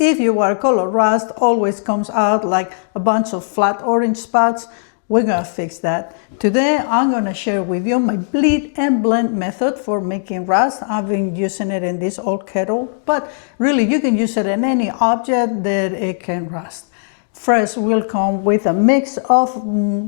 If your watercolor rust always comes out like a bunch of flat orange spots, we're gonna fix that. Today, I'm gonna share with you my bleed and blend method for making rust. I've been using it in this old kettle, but really you can use it in any object that it can rust. First, we'll come with a mix of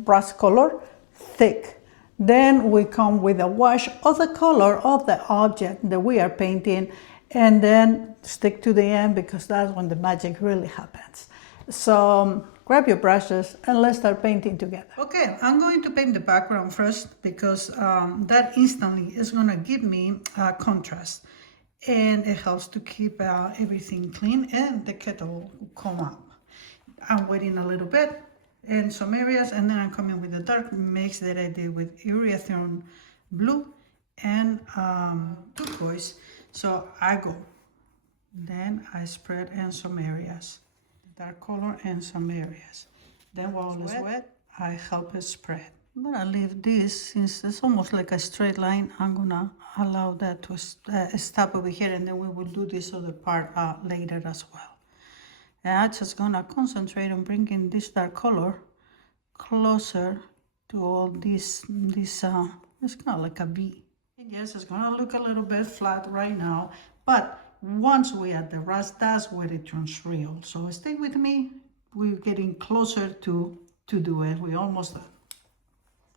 rust color, thick. Then we come with a wash of the color of the object that we are painting, and then stick to the end because that's when the magic really happens. So grab your brushes and let's start painting together. Okay, I'm going to paint the background first because that instantly is going to give me contrast, and it helps to keep everything clean and the kettle will come up. I'm waiting a little bit in some areas, and then I'm coming with the dark mix that I did with urethane blue and turquoise. So I go, then I spread in some areas, dark color in some areas. Then while it's wet, I help it spread. I'm gonna leave this, since it's almost like a straight line, I'm gonna allow that to stop over here, and then we will do this other part later as well. And I'm just gonna concentrate on bringing this dark color closer to all this, it's kind of like a V. And yes, it's gonna look a little bit flat right now, but once we add the rust, that's where it turns real. So stay with me, we're getting closer to do it. We're almost done.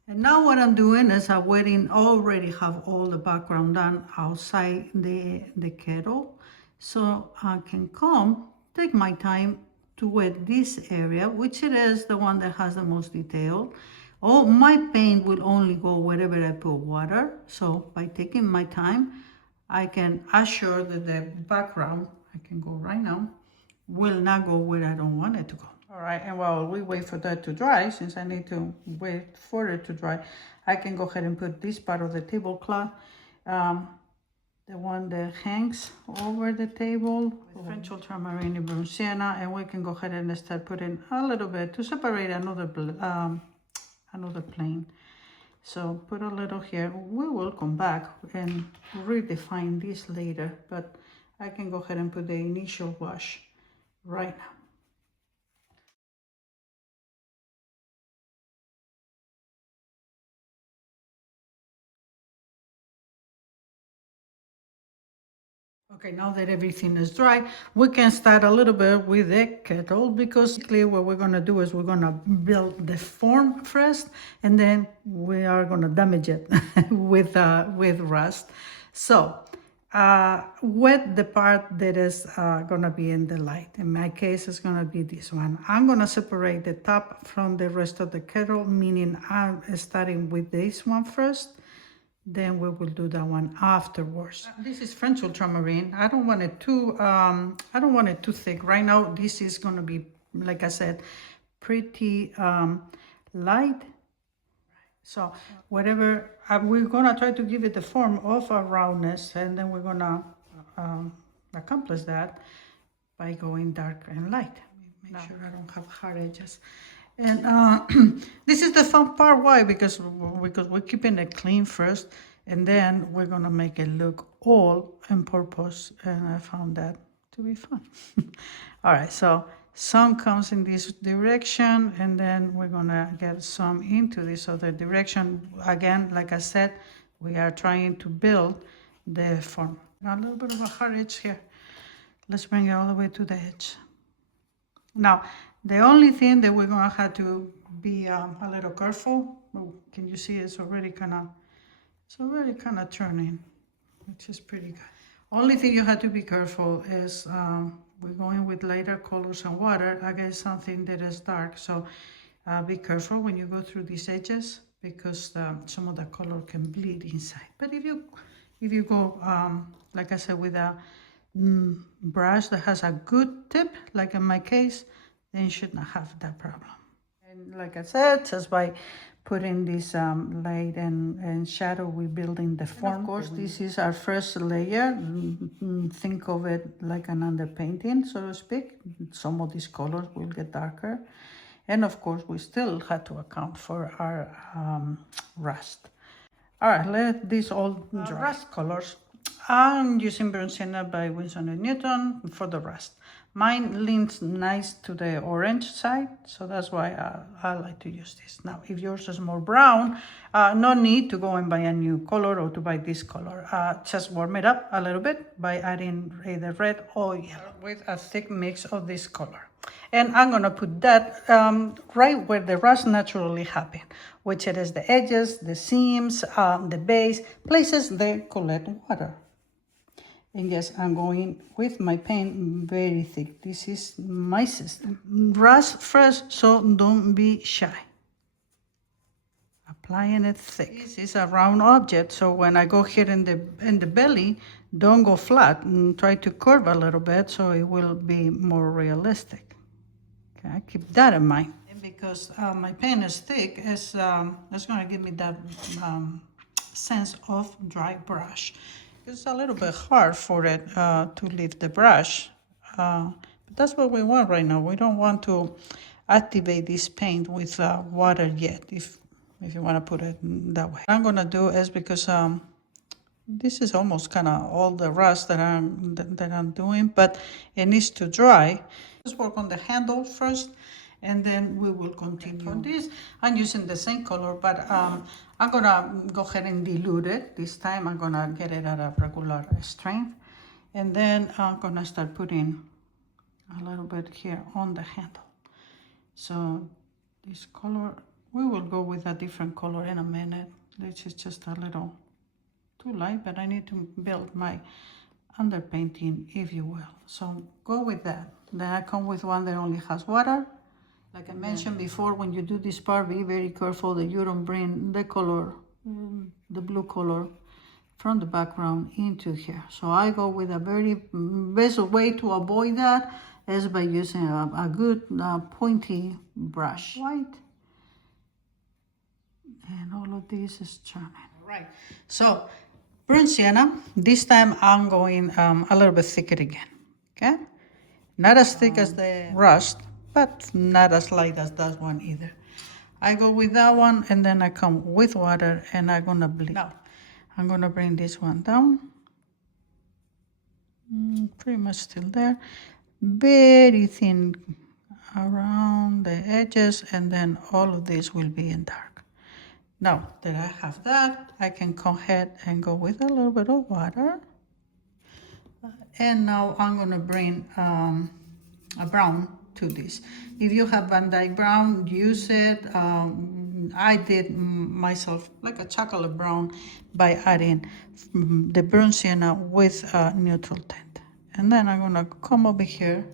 And now what I'm doing is I'm waiting, already have all the background done outside the kettle. So I can come, take my time to wet this area, which it is the one that has the most detail. Oh, my paint will only go wherever I put water. So by taking my time, I can assure that the background, I can go right now, will not go where I don't want it to go. All right, and while we wait for that to dry, since I need to wait for it to dry, I can go ahead and put this part of the tablecloth, the one that hangs over the table, with French ultramarine and burnt sienna, and we can go ahead and start putting a little bit to separate another plane. So put a little here. We will come back and redefine this later, but I can go ahead and put the initial wash right now. Okay, now that everything is dry, we can start a little bit with the kettle, because basically what we're gonna do is we're gonna build the form first, and then we are gonna damage it with rust. So wet the part that is gonna be in the light. In my case, it's gonna be this one. I'm gonna separate the top from the rest of the kettle, meaning I'm starting with this one first. Then we will do that one afterwards. This is French ultramarine. I don't want it too thick. Right now, this is gonna be, like I said, pretty light. So whatever, we're gonna try to give it the form of a roundness, and then we're gonna accomplish that by going dark and light. Make sure I don't have hard edges. And this is the fun part. Why? Because we're keeping it clean first, and then we're gonna make it look all on purpose, and I found that to be fun. All right, so some comes in this direction, and then we're gonna get some into this other direction. Again, like I said, we are trying to build the form. Now a little bit of a hard edge here. Let's bring it all the way to the edge. Now, the only thing that we're gonna have to be a little careful. Oh, can you see it's already kind of turning, which is pretty good. Only thing you have to be careful is we're going with lighter colors and water against something that is dark. So be careful when you go through these edges, because some of the color can bleed inside. But if you go, like I said, with a brush that has a good tip, like in my case, then you should not have that problem. And like I said, just by putting this light and shadow, we're building the form. And of course, this is our first layer. Think of it like an underpainting, so to speak. Some of these colors will get darker. And of course, we still had to account for our rust. All right, let this all dry. Rust colors. I'm using burnt sienna by Winsor & Newton for the rust. Mine leans nice to the orange side, so that's why I like to use this. Now, if yours is more brown, no need to go and buy a new color or to buy this color. Just warm it up a little bit by adding either red or yellow with a thick mix of this color. And I'm gonna put that right where the rust naturally happen, which it is the edges, the seams, the base, places that collect water. And yes, I'm going with my paint very thick. This is my system. Rust first, so don't be shy. Applying it thick. This is a round object, so when I go here in the belly, don't go flat and try to curve a little bit so it will be more realistic. Okay, keep that in mind. And because my paint is thick, it's gonna give me that sense of dry brush. It's a little bit hard for it to leave the brush, but that's what we want right now. We don't want to activate this paint with water yet, if you want to put it that way. What I'm gonna do is because this is almost kind of all the rust that I'm doing, but it needs to dry. Let's work on the handle first, and then we will continue on this. I'm using the same color, but I'm gonna go ahead and dilute it. This time I'm gonna get it at a regular strength, and then I'm gonna start putting a little bit here on the handle. So this color, we will go with a different color in a minute. This is just a little too light, but I need to build my underpainting, if you will. So go with that. Then I come with one that only has water. Like I mentioned before, when you do this part, be very careful that you don't bring the color, the blue color, from the background into here. So I go with a very best way to avoid that is by using a good pointy brush. White. And all of this is charming. All right. So burnt sienna. This time I'm going a little bit thicker again. Okay. Not as thick as the rust, but not as light as that one either. I go with that one, and then I come with water, and I'm gonna bleed. Now, I'm gonna bring this one down. Pretty much still there. Very thin around the edges, and then all of this will be in dark. Now that I have that, I can go ahead and go with a little bit of water. And now I'm gonna bring a brown to this. If you have Van Dyke brown, use it. I did myself like a chocolate brown by adding the burnt sienna with a neutral tint. And then I'm gonna come over here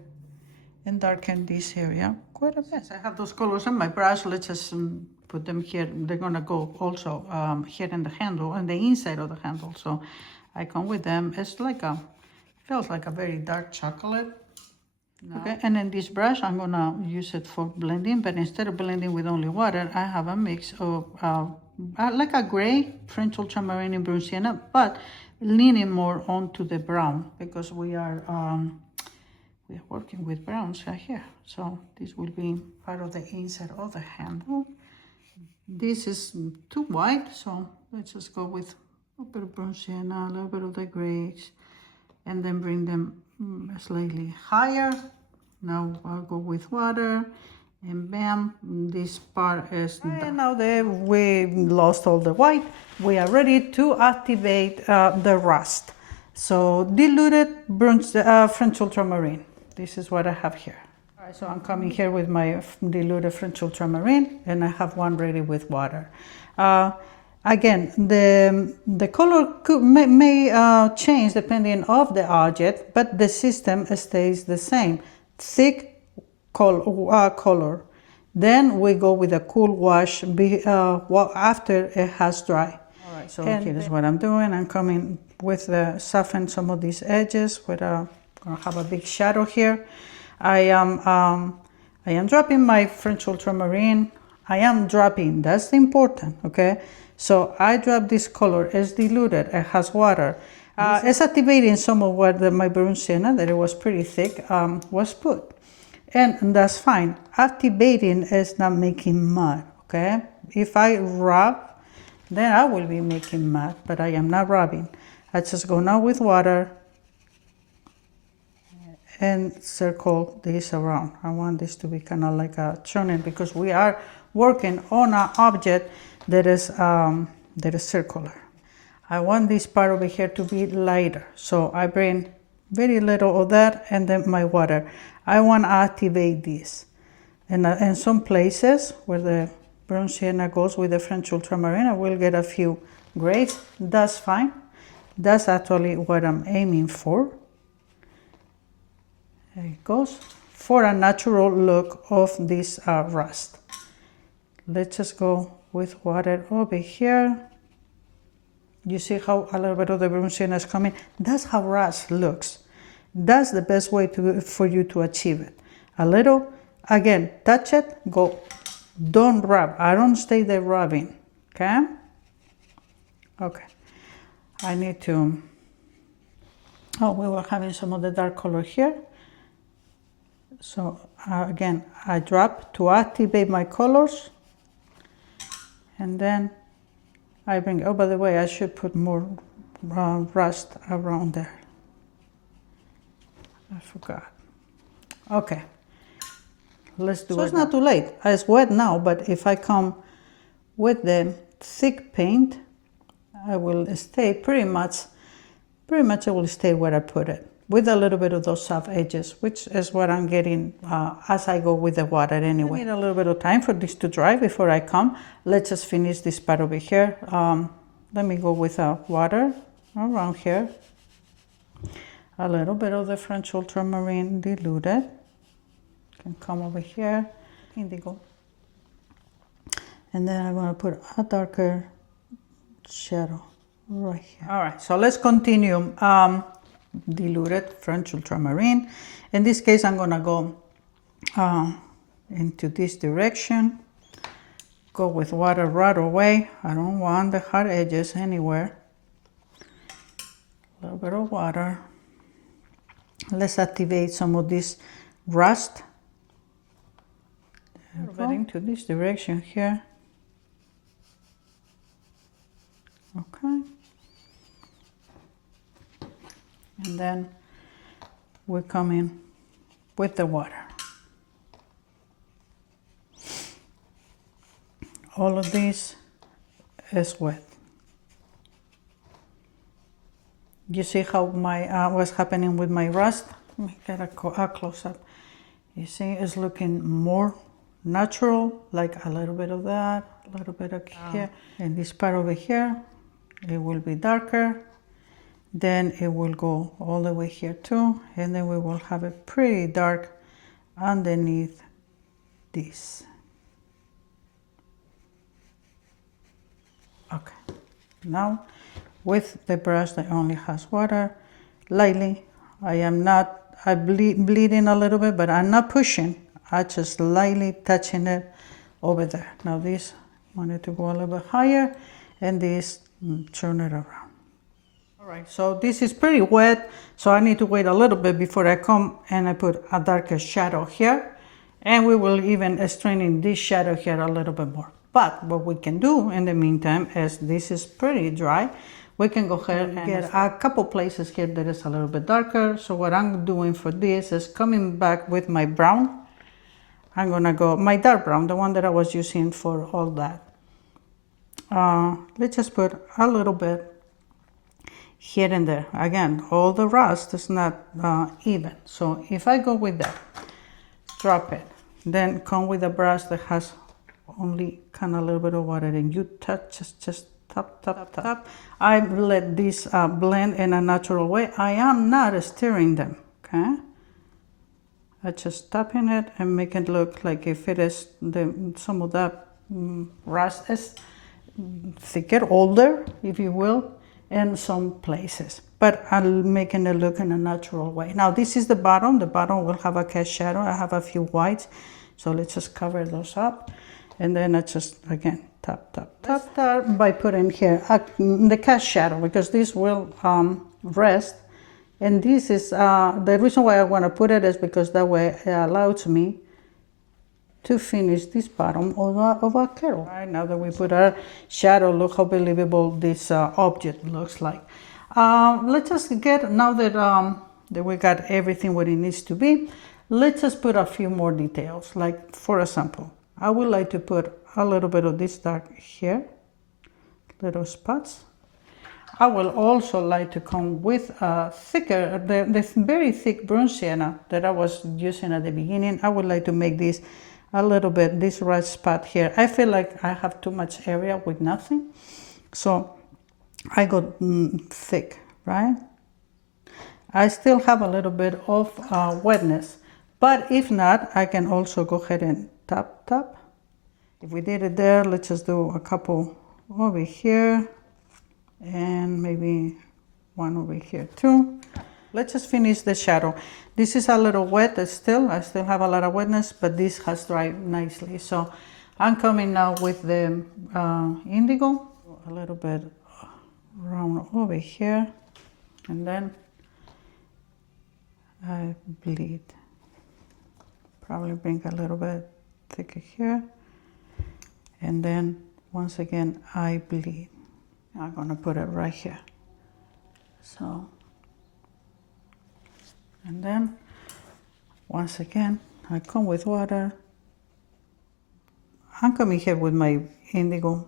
and darken this area quite a bit. I have those colors on my brush. Let's just put them here. They're gonna go also here in the handle, on the inside of the handle. So I come with them. It's like feels like a very dark chocolate. No. Okay, and then this brush, I'm gonna use it for blending, but instead of blending with only water, I have a mix of like a gray French ultramarine and burnt sienna, but leaning more onto the brown because we are working with browns right here. So this will be part of the inside of the handle. This is too white, so let's just go with a bit of burnt sienna, a little bit of the grays, and then bring them slightly higher. Now I'll go with water, and bam, this part is done. And now that we lost all the white, we are ready to activate the rust. So diluted burnt French ultramarine. This is what I have here. All right, so I'm coming here with my diluted French ultramarine, and I have one ready with water. Again, the color may change depending on the object, but the system stays the same. Thick color. Then we go with a cool wash after it has dried. All right, so here is what I'm doing. I'm coming with soften some of these edges. I'm gonna have a big shadow here. I am dropping my French ultramarine. I am dropping. That's the important. Okay. So I drop this color, it's diluted, it has water. It's activating some of what my burnt sienna, that it was pretty thick, was put. And that's fine. Activating is not making mud, okay? If I rub, then I will be making mud, but I am not rubbing. I just go now with water and circle this around. I want this to be kind of like a turning because we are working on an object that is circular. I want this part over here to be lighter, so I bring very little of that and then my water. I want to activate this. And in some places where the brown sienna goes with the French ultramarine, I will get a few grays. That's fine. That's actually what I'm aiming for. There it goes. For a natural look of this rust. Let's just go with water over here. You see how a little bit of the brown sienna is coming? That's how rust looks. That's the best way for you to achieve it. A little, again, touch it, go. Don't rub. I don't stay there rubbing, okay? Okay. I need to, oh, we were having some of the dark color here. So again, I drop to activate my colors. And then I bring, oh, by the way, I should put more rust around there. I forgot. Okay, let's do it. So it's not too late. It's wet now, but if I come with the thick paint, I will stay pretty much I will stay where I put it, with a little bit of those soft edges, which is what I'm getting as I go with the water anyway. I need a little bit of time for this to dry before I come. Let's just finish this part over here. Let me go with water around here. A little bit of the French ultramarine diluted. Can come over here, indigo. And then I'm going to put a darker shadow right here. All right, so let's continue. Diluted French ultramarine. In this case, I'm going to go into this direction. Go with water right away. I don't want the hard edges anywhere. A little bit of water. Let's activate some of this rust. Getting to this direction here. Okay. And then we come in with the water. All of this is wet. You see how my what's happening with my rust? Let me get a close up. You see, it's looking more natural, like a little bit of that, a little bit of here. And this part over here, it will be darker. Then it will go all the way here too, and then we will have it pretty dark underneath this. Okay, now with the brush that only has water, lightly, I'm bleeding a little bit, but I'm not pushing. I just lightly touching it over there. Now this, I want it to go a little bit higher, and this, turn it around. All right, so this is pretty wet, so I need to wait a little bit before I come and I put a darker shadow here, and we will even straighten this shadow here a little bit more. But what we can do in the meantime is, this is pretty dry, we can go ahead and get a couple places here that is a little bit darker. So what I'm doing for this is coming back with my brown. I'm gonna go, my dark brown, the one that I was using for all that. Let's just put a little bit here and there. Again, all the rust is not even. So if I go with that, drop it, then come with a brush that has only kind of a little bit of water, and you touch, just tap, tap, tap. I let this blend in a natural way. I am not stirring them, okay? I just tap in it and make it look like if it is some of that rust is thicker, older, if you will, in some places. But I'm making it look in a natural way. Now this is the bottom. The bottom will have a cast shadow. I have a few whites, so let's just cover those up. And then I just, again, tap, tap, tap. Let's start by putting here the cast shadow, because this will rest. And this is, the reason why I want to put it is because that way it allows me to finish this bottom of a kettle. Right, now that we put our shadow, look how believable this object looks like. Let's just get, now that that we got everything what it needs to be. Let's just put a few more details. Like for example, I would like to put a little bit of this dark here, little spots. I will also like to come with a thicker, the very thick bronze sienna that I was using at the beginning. I would like to make this a little bit, this red spot here. I feel like I have too much area with nothing. So I got thick, right? I still have a little bit of wetness, but if not, I can also go ahead and tap. If we did it there, let's just do a couple over here and maybe one over here too. Let's just finish the shadow. This is a little wet still. I still have a lot of wetness, but this has dried nicely. So I'm coming now with the indigo, a little bit around over here, and then I bleed. Probably bring a little bit thicker here, and then once again I bleed. I'm gonna put it right here. So, and then once again I come with water. I'm coming here with my indigo.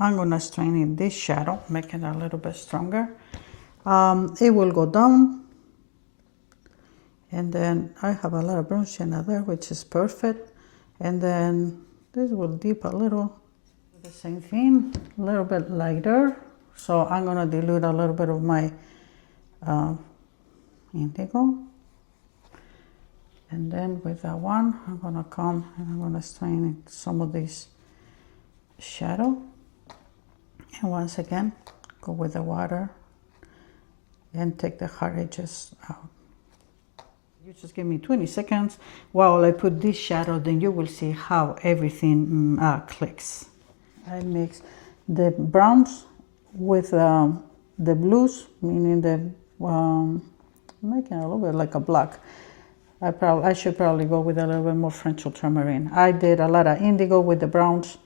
I'm gonna strain in this shadow, make it a little bit stronger. It will go down, and then I have a lot of bronze sienna there, which is perfect. And then this will dip a little. The same thing, a little bit lighter. So I'm gonna dilute a little bit of my indigo. And then with that one, I'm gonna come and I'm gonna strain some of this shadow. And once again, go with the water and take the hard edges out. You just give me 20 seconds while I put this shadow, then you will see how everything clicks. I mix the browns with the blues, meaning the making a little bit like a black. I should probably go with a little bit more French ultramarine. I did a lot of indigo with the browns,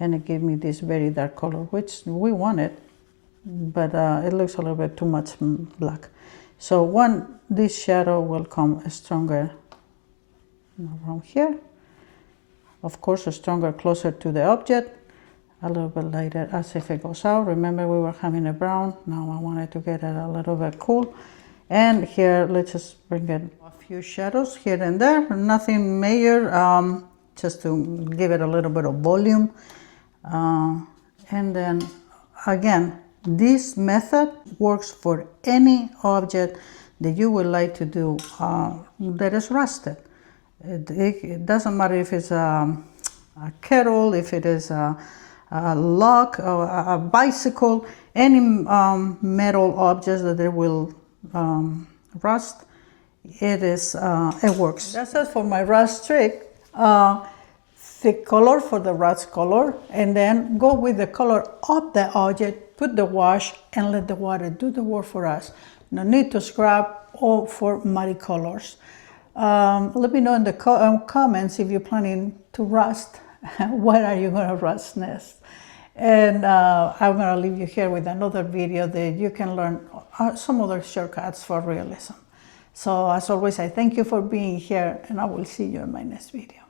and it gave me this very dark color, which we wanted, but it looks a little bit too much black. So this shadow will come stronger around here. Of course, stronger closer to the object. A little bit lighter as if it goes out. Remember, we were having a brown. Now I wanted to get it a little bit cool. And here, let's just bring in a few shadows here and there. Nothing major, just to give it a little bit of volume. And then again, this method works for any object that you would like to do that is rusted. It doesn't matter if it's a kettle, if it is a lock, a bicycle, any metal objects that they will rust, it works. That's it for my rust trick. Thick color for the rust color, and then go with the color of the object, put the wash, and let the water do the work for us. No need to scrub or for muddy colors. Let me know in the comments if you're planning to rust. What are you going to rust next? And I'm going to leave you here with another video that you can learn some other shortcuts for realism. So as always, I thank you for being here, and I will see you in my next video.